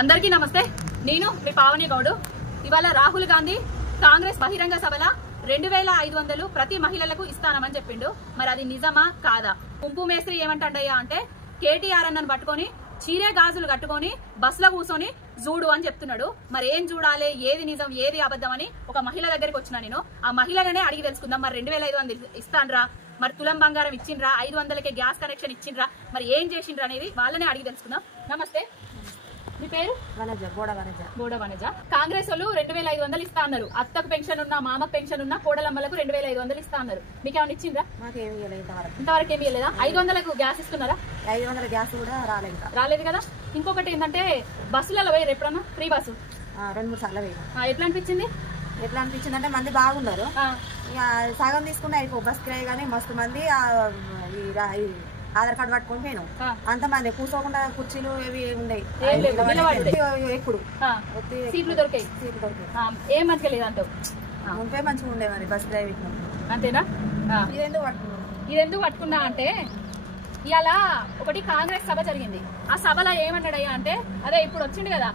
అందరికీ నమస్తే. నేను మీ పావని గౌడ్. ఇవాళ రాహుల్ గాంధీ కాంగ్రెస్ బహిరంగ సభల 2500 ప్రతి మహిళలకు ఇస్తానమని చెప్పిండు. మరి అది నిజమా కాదా? కుంపు మేస్త్రి ఏమంటాడయ్యా అంటే కేటీఆర్ అన్నను పట్టుకొని చీరే గాజులు కట్టుకొని బస్సులో కూర్చొని చూడు అని చెప్తున్నాడు. మరి ఏం చూడాలి, ఏది నిజం ఏది అబద్ధం అని ఒక మహిళ దగ్గరికి వచ్చినా నేను. ఆ మహిళలనే అడిగి తెలుసుకుందాం. మరి 2500 ఇస్తాన్రా, మరి తులం బంగారం ఇచ్చిండ్రా, 500కే గ్యాస్ కనెక్షన్ ఇచ్చిండ్రా, మరి ఏం చేసిండ్రా అనేది వాళ్ళనే అడిగి తెలుసుకుందాం. నమస్తే, మీ పేరు? బోడ వనజ. కాంగ్రెస్ వాళ్ళు 2500 ఇస్తా అన్నారు. అత్తకు పెన్షన్ ఉన్నా, మామకు పెన్షన్ ఉన్నా, కోడలమ్మలకు 2500 ఇస్తా అన్నారు. మీకు ఏమైనా ఇచ్చిండ్రా? ఇంతవరకు ఏమి ఇవ్వలేదా? 500కు గ్యాస్ ఇస్తున్నారా? 500 గ్యాస్ కూడా రాలేదు కదా. ఇంకొకటి ఏంటంటే బస్సులలో పోయారు ఎప్పుడన్నా? ఫ్రీ బస్సు 2-3 సార్లు పోయి. ఎట్లా అనిపించింది? అంటే మంది బాగున్నారు. ఇక సగం తీసుకుంటే అయిపో బస్ కిరాయి. కానీ మస్తు మంది ఆధార్ కార్డు పట్టుకొని పోయినాం. అంతమంది కూర్చోకుండా కుర్చీలు ఏవి ఉండేవి. ఎప్పుడు సీట్లు దొరికాయి. ఏం మంచిగా లేదంటావు? ముంపే మంచిగా ఉండే మరి బస్ కిరాయి అంతేనా? ఇదెందుకు పట్టుకున్నా అంటే ఇవాళ ఒకటి కాంగ్రెస్ సభ జరిగింది. ఆ సభలో ఏమన్నాడయ్యా అంటే అదే ఇప్పుడు వచ్చిండు కదా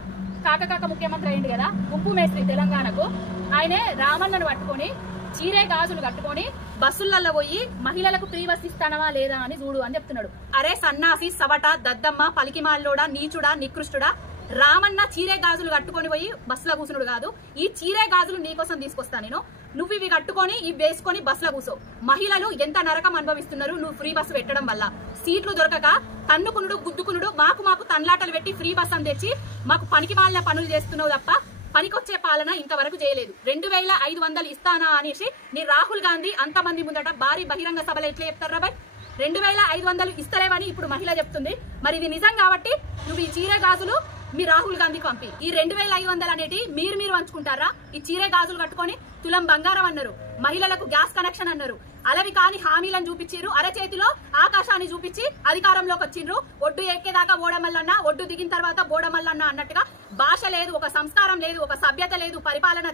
కాక ముఖ్యమంత్రి అయ్యింది కదా కుంపు మేస్త్రి తెలంగాణకు. ఆయనే రామన్నను పట్టుకొని చీరే గాజులు కట్టుకొని బస్సులలో పోయి మహిళలకు ఫ్రీ బస్ ఇస్తానవా లేదా అని చూడు అని చెప్తున్నాడు. అరే సన్నాసి, సవట, దద్దమ్మ, పలికిమాలోడా, నీచుడా, నికృష్టుడా, రామన్న చీరే గాజులు కట్టుకొని పోయి బస్సులో కూర్చున్నాడు కాదు. ఈ చీరే గాజులు నీకోసం తీసుకొస్తా నేను. నువ్వు ఇవి కట్టుకొని ఇవి వేసుకొని బస్సులో కూర్చో. మహిళలు ఎంత నరకం అనుభవిస్తున్నారు నువ్వు ఫ్రీ బస్సు పెట్టడం వల్ల. సీట్లు దొరకక తన్నుకునుడు, గుద్దుకునుడు, మాకు తన్లాటలు పెట్టి ఫ్రీ బస్ అని తెచ్చి మాకు పనికి మాలిన పనులు చేస్తున్నావు తప్ప పనికొచ్చే పాలన ఇంతవరకు చేయలేదు. 2500 ఇస్తానా అనేసి నీ రాహుల్ గాంధీ అంతమంది ముందట భారీ బహిరంగ సభలో ఎట్లా చెప్తారా బాయ్? 2500 ఇస్తలేవని ఇప్పుడు మహిళ చెప్తుంది. మరి ఇది నిజం కాబట్టి నువ్వు ఈ చీరే గాజులు మీ రాహుల్ గాంధీకి పంపి. ఈ 2500 అనేటి మీరు పంచుకుంటారా? ఈ చీరే గాజులు కట్టుకొని తులం బంగారం అన్నారు, మహిళలకు గ్యాస్ కనెక్షన్ అన్నారు, అలవి కాని హామీలను చూపించారు, అరచేతిలో ఆకాశాన్ని చూపించి అధికారంలోకి వచ్చిండ్రు. ఒడ్డు ఎక్కేదాకా బోడమల్లన్న, ఒడ్డు దిగిన తర్వాత బోడమల్లన్న అన్నట్టుగా భాష లేదు, ఒక సంస్కారం లేదు, ఒక సభ్యత లేదు, పరిపాలన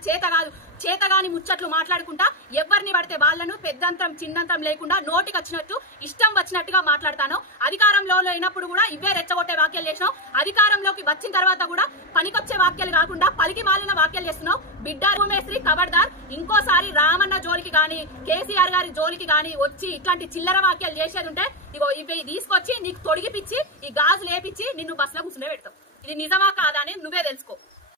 చేతగాని ముచ్చట్లు మాట్లాడుకుంటా ఎవరిని పడితే వాళ్లను పెద్దంతం చిన్నంతం లేకుండా నోటికి వచ్చినట్టు ఇష్టం వచ్చినట్టుగా మాట్లాడతాను. అధికారంలో లేనప్పుడు కూడా ఇవే రెచ్చగొట్టే వ్యాఖ్యలు చేసినావు. అధికారంలోకి వచ్చిన తర్వాత కూడా పనికొచ్చే వాక్యాలు కాకుండా పలికి మాలిన వ్యాఖ్యలు చేస్తున్నావు. బిడ్డ భూమేశ్వరి ఖబర్దార్, ఇంకోసారి రామన్న జోలికి గాని కేసీఆర్ గారి జోలికి గాని వచ్చి ఇట్లాంటి చిల్లర వాక్యాలు చేసేది ఉంటే ఇగో ఇవి తీసుకొచ్చి నీకు తొడిగిపిచ్చి ఈ గాజులు వేపించి నిన్ను బస్సులో కూర్చునే పెడతావు. ఇది నిజమా కాదా అని నువ్వే తెలుసుకో.